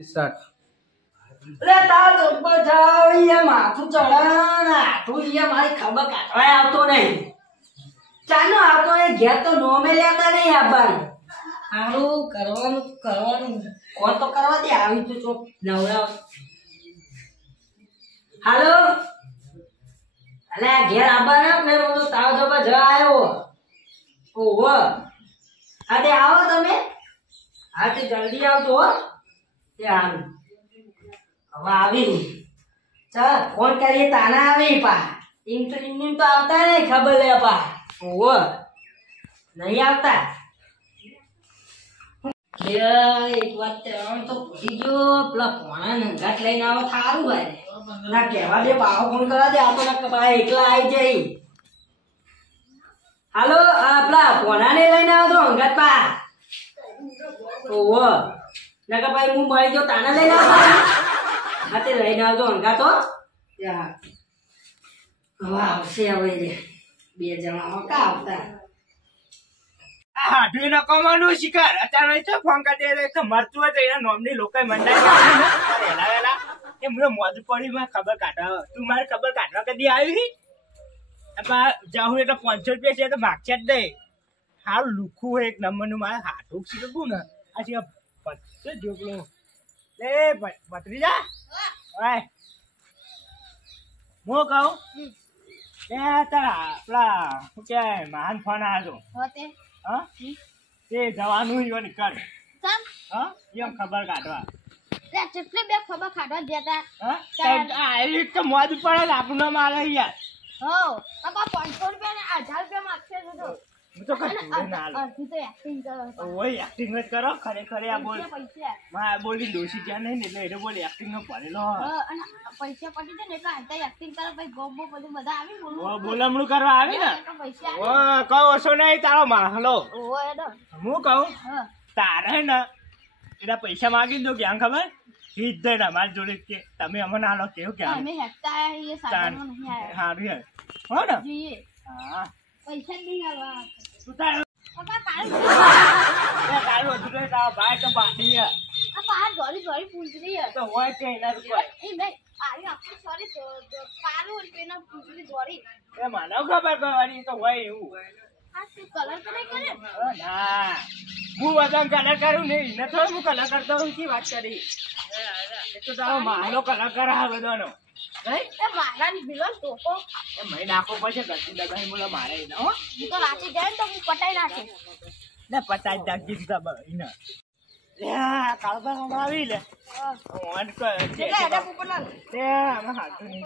Start. લે તાર તો ઉપર જાવ ઈ માથું ચડણ આઠું ઈ મારી ખબર કાઢવાય આવતો નહીં. ચાલો આવતો એ ઘેર તો નોમે લેતા નહીં આવવાનું. હારું કરવાનું કોણ તો કરવા દે આવી તો ચોક નવરાવ. હાલો અલે ઘેર આવવાના ને હું તાવ તો જ આવ્યો. ઓહો હા તે આવો તમે. હા તે જલ્દી આવજો હો. તે હારું હવે આવી ચાલ ફોન કરીએ તાના આવી પા એમ તો આવતા નહીં ખબર લે પા. ઓહો નહીં આવતા. એક વાત તો ભૂલી ગયો પેલા પોણા નંગાટ લઈને આવો થારું ભાઈ ના કહેવા દે બાવો ફોન કરવા દે આપો ના કપા એકલા આવી જાય. હાલો આ પેલા પોણાને લઈને આવો તો અંગાત પા. ઓહો ના કે ભાઈ હું મળી જો તાના લઈને આવતા હા તે લઈને આવજો અંગાતો. હવે આવશે હવે રે બે જણા કા આવતા. હાડું ન કમાનું શિકાર અચાનક તો ફોન કરી દે કે મરતું હોય તો એના નોમની લોકો મંડાઈ વેલા એ મને મોજ પડી માં ખબર કાઢવા તું મારે ખબર કાઢવા કદી આવી જાઉં એટલે 500 રૂપિયા છે તો માગશે જ દે. હારું લુખું હોય એક નંબરનું મારે હાડું શીખવું ને આ છે પત્તો જોગલો લે ભત્રીજા ઓય હું કહું એ તારા પેલા શું કે મહાન ફોન આવ્યો હા તે જવાનું ઈવન કર હા એમ ખબર કાઢવા કેટલી બે ખબર કાઢવા દેતા હા એક તો મોજ પડે ને આપણને મારે યાર હો બાપા 500 રૂપિયા ને 1000 રૂપિયા માંગશે તો હું તો કઈ ના લો તું તો એક્ટિંગ કરો ઓય એક્ટિંગ જ કરો ખરેખર આ બોલ પૈસા માં બોલી દોશી ક્યાં નહીં એટલે એટલે બોલી એક્ટિંગ નો ભરેલો અને પૈસા પડી જાય ને એટલે આતા એક્ટિંગ કરો ભાઈ ગોબો બધું બધા આવી બોલું ઓ બોલમણું કરવા આવી ને પૈસા ઓ કહો ઓછો નહીં તારો માહલો ઓ એડો હું કહું હા તારે ને એના પૈસા માગી દો ક્યાં ખબર હીજ દે ને મારી જોડે કે તમે અમને આલો કેવું ક્યાં અમે હેકતા આયા એ સાધારણ નહીં આયા સારું યાર હો ને જોઈએ હા પૈસા નહીં આલવા તું તારે બાપા કાલ તારું હતું તો તારા ભાઈ તો બાકી આ પાર જોડી પૂંછડી હે તો હોય કે એના રૂપિયા એ નહીં આવી આખી સોરી કારું પેના પૂંછડી જોડી એ મને ખબર કરવાની તો હોય એવું આ તું કલર તો નહીં કરે ના હું વજન કલર કરું નહીં ન તો હું કલર કરતો હું કી વાત કરી એ તો તારો માનો કલર કરા બધાનો નહીં એ મારાની બિલોન ટોકો એ મહી નાખો પછી કરતી દગાઈ બોલા મારે એને હો હું તો રાતે જાય ને તો હું પટાઈ નાખે ને પચાસ દાગી દીધા બહીને લે કાળબા આવી લે ઓન કર એટલે એડા પોપટલાલ તે આમાં હાથું નહીં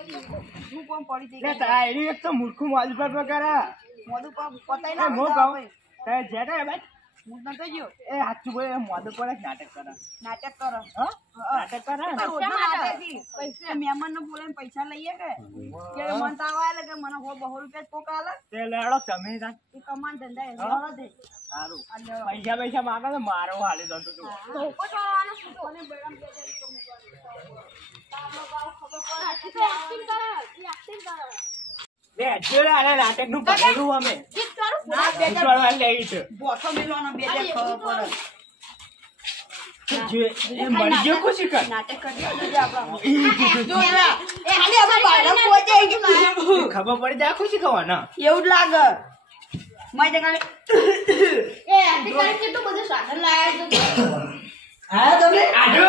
હું કોમ પડી દઈ લે તારી એક તો મૂર્ખું મોજ પર કરા મોદું પટાઈ એ મો નાખે કહું તે જેટા ભાઈ હું નતો ગયો એ હાથું બોય મોદ પર નાટક કરે નાટક કરો હો નાટક કરે પૈસા મહેમાન ને બોલાવીને પૈસા લઈએ કે મન તાવ આવે કે મને 100 રૂપિયા કોક આલે તે લેડો તમે તા એ કમાન ધંધા એ લેવા દે સારું પૈસા માગે તો મારો હાલી દો તું ધોકો ચડવાનો શું તો અને બેરામ બે જાય તો તારો બાવ ખબર પડે એક્ટિંગ કરે એક્ટિંગ કરે લે જોડે આલે નાટક નું ભરેલું અમે જીત કરું ના બે જોડવા લઈ છે બોસો મિલવાનો બે જે ખબર પડે જે એ મરી ગયો ખુશી કર નાટક કરી દે આપડા જો એ ખાલી આપણે બાળક પહોંચે કે ખબર પડી જાય ખુશી ખવાના એવું જ લાગે મેં કાલે એ એક્ટિંગ કરી તો બધું સાધન લાયા તો હા તમે આડો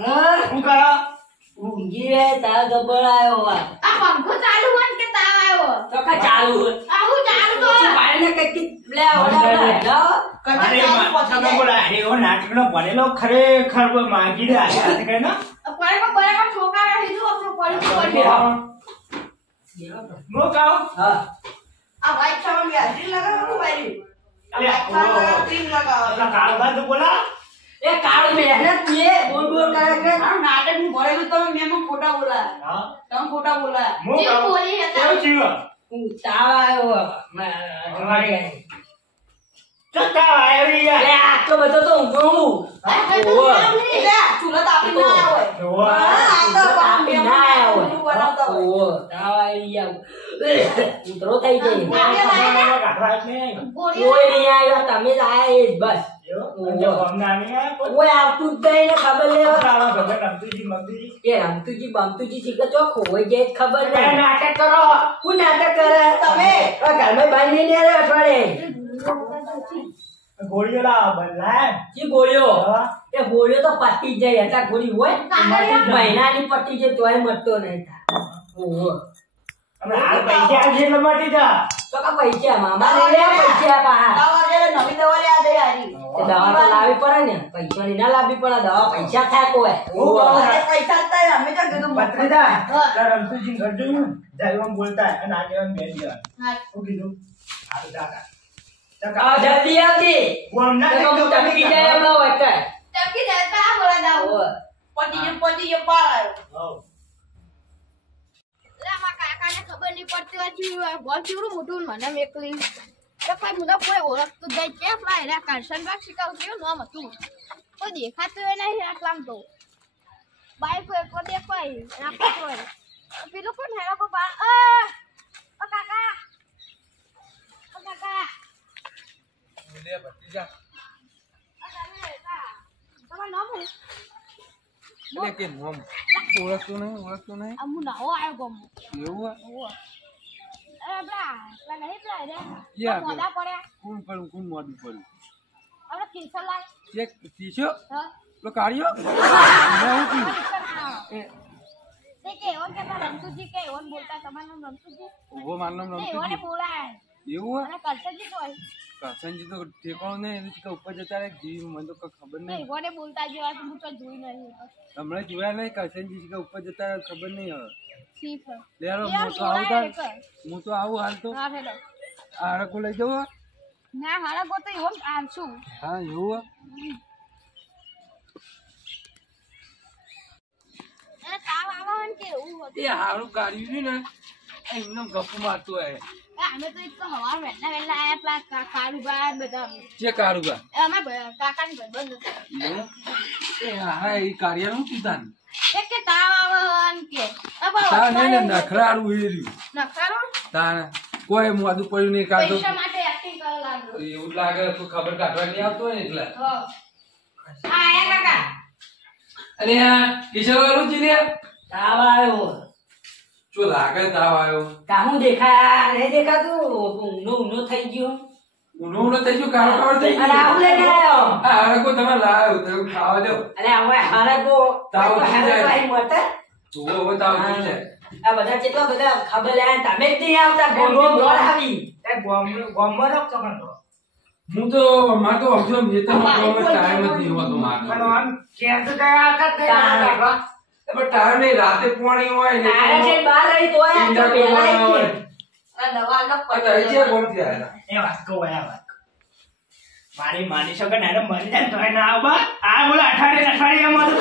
હા હું કરો ઊંઘી રે તાર ગબડ આવ્યો વા આ પંખો ચાલુ હોય કે તાવ આવ્યો તો કા ચાલુ આવું ચાલુ તો પાણી ને કઈ લે આવડા અરે તમે બોલા અરે ઓ નાટક નો ભરેલો ખરેખર માંગી દે આ કે ના બરાબર ઠોકા રહી જો આપણો પડી મો કાઓ હા આ વાઈટ સાવન બેટરી લગાવવાનું ભાઈ અરે ક્રીમ લગાવો કાળો બાદ બોલા એ કાળ મહેનત એ બોલ બોલ કરે કે નાટક નું ભરેલું તમે મેમો ખોટા બોલા હા તમે ખોટા બોલા મો કાઓ કેવું જીવ તાવ આવ્યો મારે ચતા આવી યાર અરે આ તો બધો તો ઊંઘું ચૂલા તાપી ના આવે તાપી ના આવ્યો ઓ તાવ આવી આવ ઉતરો થઈ જાય કોઈ નહીં આવ્યો તમે જ આયા એ જ બસ જો અમને આની કોઈ આવતું જ નહીં ને ખબર લેવા રમતુજી એ રમતુજી બમતુજી શીખે ચો ખોવાઈ જાય જ ખબર કયા નહીં. નાટક કરો કોણ નાટક કરે તમે ઘરમાં બાંધી નહીં દે અઠવાડે ગોળીઓ લાવો બદલાય જી ગોળીઓ હા. એ ગોળીઓ તો પતી જ જાય હતા ગોળી હોય મહિનાની પતી જાય તોય મટતો નહીં થાય. ઓહો. અને હાલ પૈસા આવશે એટલે મટી જા તો કા પૈસા મામા લઈ લે પૈસા પા નવી દવા લે આજે હારી દવા તો લાવવી પડે ને પૈસા ની ના લાવવી પડે દવા પૈસા થાય કોઈ. પૈસા જ અમે તો કીધું બત્રીજા તાર રમતુજી ઘર જોયું જાયવામ બોલતા અને આગેવાન બે દિવસ શું કીધું હાલ કાકા આ જલ્દી આવજે ગોમના તો હું ટપકી જાય એમ હોય કે ટપકી જાય તો આ બોલા દાવ ઓહો. પટી જે પાળ હો લે મારા કાકાને ખબર નહીં પડતી હોય બોલ કેવડું મોટું મને મેકલી તો કોઈ મુદા કોઈ ઓળખતું જાય કે આપણા એના કરશનબાગ શીખવતું નામ હતું તો દેખાતું એ નહીં આટલામ તો બાઈક કોઈ દેખાય એના પકડ પેલું કોણ હેરા કો બા ઓ કાકા લે ભત્રીજા તમારું નામ શું એટલે કે મોમ ઓળખતો નહીં અમુ નાવો આવ્યો ગમો એવું ઓવો અરે બા પેલા નહીં પેલા રે યા, મોડા પડ્યા કોણ મોડું પડ્યું હવે કેસર લાય ચેક શીશો હા તો કાઢ્યો હું પીવું એ તે કે એવન કેતા રમતુજી કે એવન બોલતા તમારું નામ રમતુજી ઉભો મારું નામ તે એવને રમતું બોલાય એવું અને કરશનજી તો કરશનજી તો ઠેકાણું નહીં એની કે ઉપર જતા રહે જીવ મને તો કઈ ખબર તે નહીં એવને બોલતા જેવા તો હું તો જોઈ નહીં હમણાં જોયા નહીં કરશનજી કે ઉપર જતા રહે ખબર નહીં હવે ઠીક છે લે હાલો, યાર, હું તો આવું બોલાય તાર એક. હું તો આવું હાલ તો હા હેડો આ હરકો લઈ જવો ના હારા ગો તો એવન આમશું હા એવું એને તાવ આવવાનું કે એવું હતું એ હારું કાઢ્યું ને એમને ગપ્પુ મારતું હોય અમે તો એક તો હવા વહેલા વહેલા આયા પેલા કાળુબા ને બધા અમે. જે કાઢું એ અમારા કાકાની ભાઈબંધ હતા. એ હા એ કાર્યનું તું એક કે તાવ આવે કે તાર ને નખરાડું એ રહ્યું નખારો તાર કોઈ મોઢું પડ્યું નહીં કાઢો પૈસા માટે એક્ટિંગ કરવા લાગ્યો એવું લાગે તો ખબર કાઢવા નહીં આવતો હોય ને એટલે હા આયા કાકા અને આ કિશોર વાળું જ ને તાવ આવ્યો જો લાગે તાવ આવ્યો કાહું દેખાય નહીં દેખાતું ઊનો થઈ ગયો ઊનો થઈ ગયું કાળો કાળો થઈ અને ગયું આવું લઈને આવ્યો આ હરકો તમે લાવ્યો તમે ખાવા દો અને હવે હારકો તાવ થઈ જાય. હારકો મોટે તો તાવ થઈ જાય આ બધા કેટલા બધા ખબર લે તમે જ નહીં આવતા ગોળો ગોળ આવી એ ગોમમાં રખ તો કંતો હું તો મારે તો અવજો નેતાનો ટાઈમ જ નહીં હોતો પણ મારે આમ કેમ તો કયા હતા પણ ટાઈમ નહીં રાતે પોણી હોય ને તારે છે બહાર રહી તોય આ તો પહેલા આવી ગઈ. દવા ન અત્યારે જે બોલતી આયા એ વાત કહું આ વાત મારી માની શકે ને એને મરી જાય તો ના આવ આ બોલા અઠાડીએ મત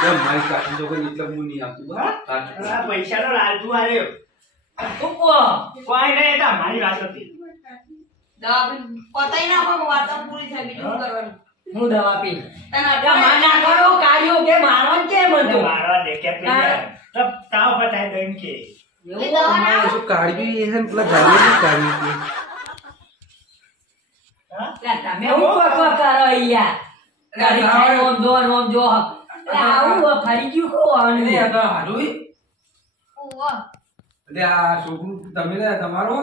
કેમ મારી કાકી તો કોઈ એટલે હું નહીં આપતું બસ આ પૈસાનો લાલચુ આલ્યો તું કો કોઈ નહીં તો મારી વાત હતી પતાઈ નાખો વાર્તા પૂરી થઈ બીજું કરવાનું હું દવા પી તને માં નાખવાનો કાર્યો કે મારવા કેમ હતો મારવા દે કે તો તાવ પતાઈ દઉં કે એવું શું કાઢી એ છે ને પેલા ગાડી કાઢી હા તમે હું કો કરો યાર ગાડી ખાઈ ઓમ જો આવું ફરી ગયું કો અને આવને આ તો હારું ઓવો એટલે આ છોકરું તમે ને તમારો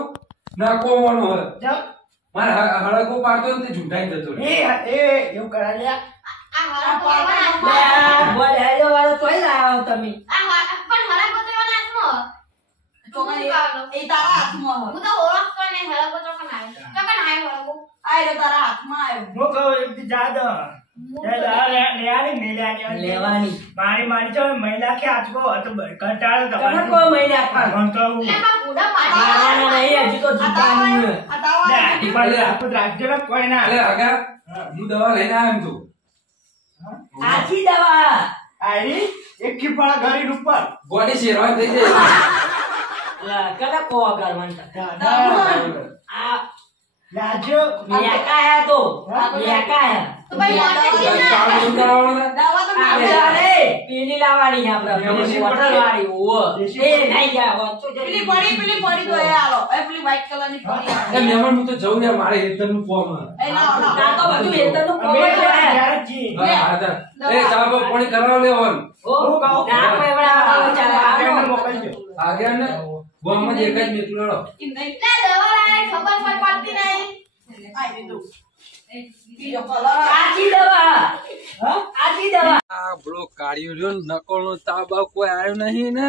નાકો મોનો હોય જાવ મારે હળકો પાડતો ને તે ઝૂંટાઈ જતો રહે. એ એવું કરા લે આ હારા ગોવાના બોલ હેલો વાળો તોય લાવ્યો તમે આ હારા પણ હારા ગોતવાના હાથમાં એ તારા હાથમાં હું તો ઓળખતો નહીં હારા ગોતો પણ આવ્યો તો પણ આવ્યો હારા આવ્યો તારા હાથમાં આવ્યો હું કહું એક દી જા દો લેવાની મારી છો મહિલા કે આજકો હતો કંટાળો તમે કો મહિના પણ હું કહું એટલે માં પૂડા મારા નહીં હજી તો જીતાનું છે. આ તાવા લે, આટી પાડી રાખો તો રાખજો ને કોઈ ના એટલે આગળ હું દવા લઈને આવ્યો તો આછી દવા આરી એક કી પાડા ઘરી ઉપર બોડી શેરવાન થઈ જાય કદા કો કરવાનું આ લાજો યાકાયા તો યાકાયા તો ભાઈ મોટે છે ને કામ કરાવવાનું ને. દવા તો આપણે અરે પેલી લાવવાની આપણે પેલી બોટલ વાળી ઓવો એ નહીં જા વાંચો પેલી પડી તો એ આલો એ પેલી વ્હાઈટ કલરની પડી એ મહેમાન હું તો જઉં યાર મારે હેતરનું કોમ હે. એ લાવો ના તો બધું હેતરનું કોમ જ છે હા, હા, હા. એ ચા પાણી કરાવ લેવાનું ઓ ના પેવડા ચાલ આનો મોકલજો. આગળ ને ગામમાં જ એક જ નીકળો. એમ નહીં ના દવા લાય ખબર પણ પડતી નહીં આઈ દીધું બીજો કલર આજી દવા આજી દવા આ બળો કાઢ્યો રહ્યો ને નકોલનો તાવ બાવ કોઈ આવ્યો નહીં ને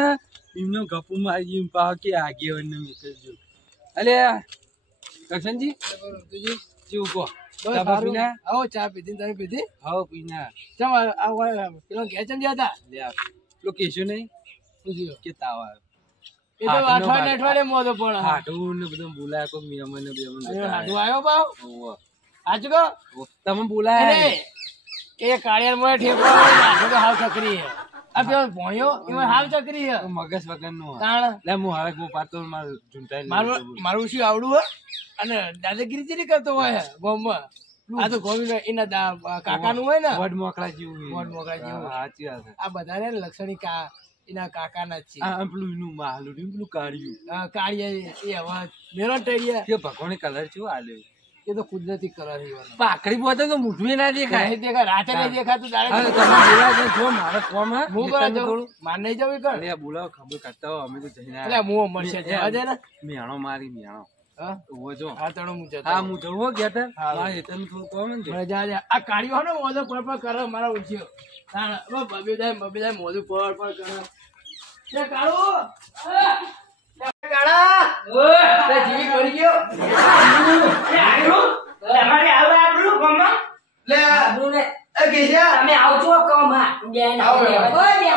એમને ગપુ મારી ગયું પાવ કે આગેવાનને મોકલજો. અલે કરશનજી તુજી જીવ કો ચા બા પીના? આવો ચા પીધી તમે પીધી હાવ પીના. ચમ પેલો ઘેર ચમ ગયા હતા લે આ પેલો કેશું નહીં પૂછ્યું કે તાવ આવ્યો. એ તો અઠવાડિયે મોતો પણ હાટું ને બધું બોલાય કોઈ મહેમાન ને હાડું આવ્યો ભાવ ઓવો. આજુ કહો તમે બોલાય અરે એ કાળિયાર મોય ઠેકો હાડું તો હાવ ચકરી હે આ પેલો ભણ્યો એમાં હાવ ચકરી હે મગજ વગર નું તાણ લે હું હારે બહુ પાડતો મારું ઝૂંટાઈ મારું શું આવડું હે અને દાદાગીરી ચેરી કરતો હોય ગોમમાં આ તો ગોમી એના કાકાનું હોય ને વડ મોકળા જેવું વડ મોકળા જેવું. સાચી વાત છે. આ બધાને લક્ષણી એના કાકાના જ છે આ પેલું એનું માલું પેલું કાઢ્યું કાળિયા એ હવે મેરો ટેડિયા કે ભગવાને કલર ચેવો આલ્યો. એ તો કુદરતી કલર પાકડી બોતે તો મુઠું ના દેખાય. નહીં દેખાય રાતે નહીં દેખાતું હવે તારે તમે બોલાવો છો, જો મારે કોમ હે હું કરવા જાઉં માર નહીં જાઉં કર અરે બોલાવો ખબર કરતા હો અમે તો જઈને એટલે હું મળશે જવા દે ને મેણો મારી મેણો હા ઉભો જો. આ તણો હું જતો હા હું જવું હો ગયા તા. હા. મારે હેતરનું થોડું કોમ હે ને. મને જા જા આ કાળીઓ ને મોઢો પર કરે મારા ઉછ્યો બબીદાય મોઢું પર કરે લે કાળો કાળા લે જીવી કરી ગયો તમારે આવે આપણું ગામમાં? લે આબરૂ ને એ કેશિયા તમે આવજો કમાં બેન આવો આવો બેન. ઓય બે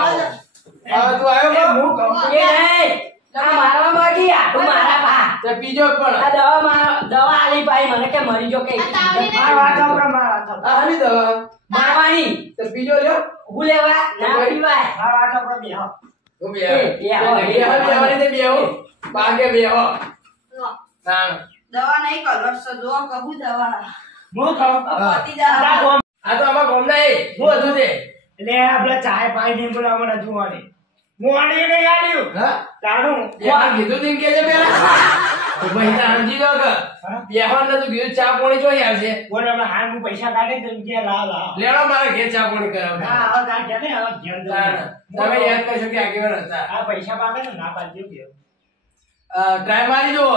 આવો તું આવ્યો હું ગામ એ નહીં આ મારવા માંગી આટું મારા પા તે પીજો પણ આ દવા આલી પાઈ મને કે મરી જો કે આ તાવડી ને મારા વાત સાંભળો, મારા વાત સાંભળો. આ હાલી દવા મારવાની તે પીજો લ્યો હું લેવા ના પીવાય મારા વાત સાંભળો, બે હા. હું બે એ, બે આવો, બે આવો. બેવાની તે બેહો બાગે બેહો લો. તાણ દવા નહીં કલર સજો કહું દવા હું કહું. પતી જા આ ગામ. આ તો આમાં ગોમના એ હું હતું તે એટલે આપણે ચાય પાઈ ને બોલાવો મને જોવાની મોણી ને આલ્યું હા તાણું કોણ કીધું તીન કેજે પેલા તો મહિના સમજી ગયો કે બેહવાન નતું કીધું ચા પાણી જોઈ આવશે બોલે હમણાં હાલ હું પૈસા કાઢે તો કે લા લા લેણો મારે ઘેર ચા પાણી કરાવતા હા હવે તાર ઘેર ને હવે ઘેર જવું. તમે યાદ કરશો કે આગેવાન હતા આ પૈસા પાકે ને ના પાડજો કે ટ્રાય મારી જુઓ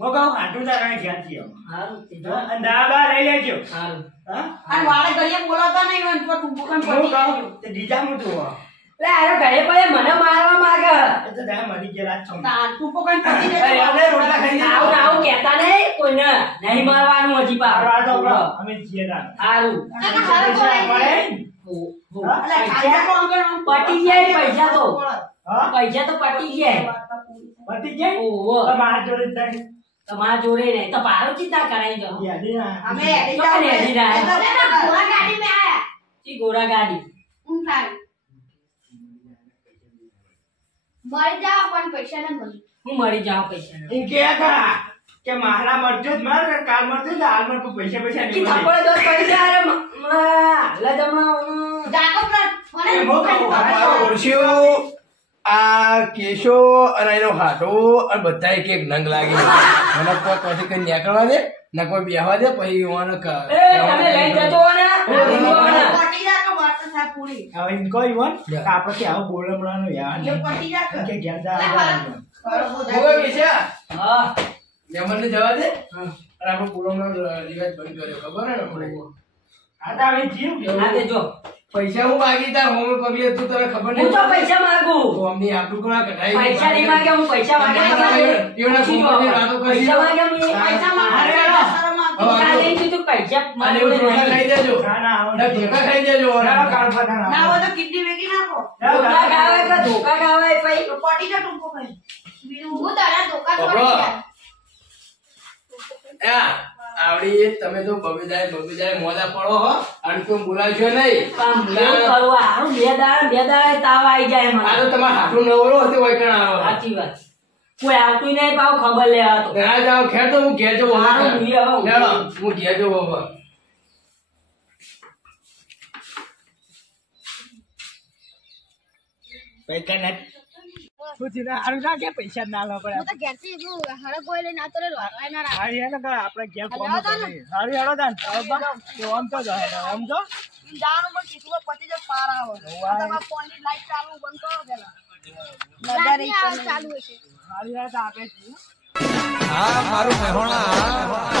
હું કહું આટલું તારે ઘેર થી હારું તે જો. અને દાબા લઈ લેજો હારું હા અને વાળે ઘડીએ બોલાવતા નહીં હોય તો તું હું ભૂકંપ પડી કહું ગયો તે બીજા હું તું લે આરો ઘરે પડે મને મારવા માંગે એ તો તારે મરી ગયેલા જ છો તાર તું ભૂકંપ પડી અરે જાય આપણે રોટલા ખાઈ આવું ને આવું કહેતા નહીં કોઈને નહીં મારવાનું હજી પા મારા વાત સાંભળો, અમે જીએ તાર હારું કાકા હારું પૈસા બોલાય મળે? અલે ખાજા કોણ ગણું પટી જાય પૈસા તો હા પૈસા તો પટી ગયા પતી જાય ઓહો તો મારા જોડે જ થાય. તમારા જોડે નહીં તો પારો ચિંતા કરાઈ દો યાદી ના. અમે તો કને હેડી રહ્યા? લે ના ઘોડા ગાડી में आया ઈ ઘોડા ગાડી उनका मर जाओ पण पैसा ना मળી હું મરી જાઉં પૈસા એમ કે ખરા કે મારા મરજો જ માર ને કાલ મરજો જ હાલમાં તું પૈસા પૈસા કી નહીં મળે. થપ્પડ દો પૈસા અરે લે જમણા જાગો પ્લટ મને એ મોકા મારો ઓળશ્યો આ કેશો અને એનો હાડો અને બધા એક એક નંગ લાગી મને કોઈ પછી કઈ નીકળવા દે ના કોઈ બેહવા દે પછી ઓને એ તમે લઈ જજો ને પટી જા કે વાત થાય પૂરી હવે એમ કહ્યું હોય ને કે આપણે કે આવું બોલમણાનું યાર એ પટી જા કે કે ઘેર જા બોલો કેશા હા યમન ને જવા દે અને આપણે પૂરોનો રિવાજ બંધ કર્યો ખબર હે ને આપણે આ તો હવે જીવ ના દેજો પૈસા હું માગી તાર હોમ કબીર તું તને ખબર હું તો પૈસા માંગુ તો અમને આટલું કોના કઢાઈ પૈસા નહીં માંગે હું પૈસા માંગે એવડા ફોન વાતો કરી પૈસા માંગે હું પૈસા માંગે શરમ આવતી હવે પૈસા લઈને કીધું પૈસા અને માંગે એવું ઢોકા ખાઈ દેજો ના ના અને ઢોકા ખાઈ દેજો ના કાલ પતા ના હોય તો કિડની વેગી નાખો ધોકા ખાવે કે ધોકા ખાવે પૈ તો પટી જા ટૂંકો કઈ હું તારા ધોકા બબડો. તોડી ગયા આવડી તમે તો બબીદાય મોદા પડો હો અને તું બોલાવશો નહીં કામ લેવું કરવા હારું બે દાડા તાવ આવી જાય આ મને તો તમારે હાથું નવરો હતો વૈકણ આવો સાચી વાત કોઈ આવતું નહીં પાવ ખબર લેવા તો ઘણા જાવ ખેર તો હું ઘેર જવું હારું, હું આવું. લેલો, હું ઘેર જવું હવે પૈસા ના શું થયું? હારું ના કે પૈસા જ ના લાવવા હું તો ઘેરથી એટલું હળગોય લઈને આવતો રહ્યો, હળગાય ના રાખે. હારી હેને આપણે ઘેર ફોન કરી હારી હેડો તાન આમ તો જો આમ તો જાણું પણ કીધું પતિ જો પાર આવો તમારા ફોનની લાઈટ ચાલુ બંધ કરો પેલા રાતની આ ચાલુ હશે. હારી હેડો તો આપે છે હા મારું મહેણા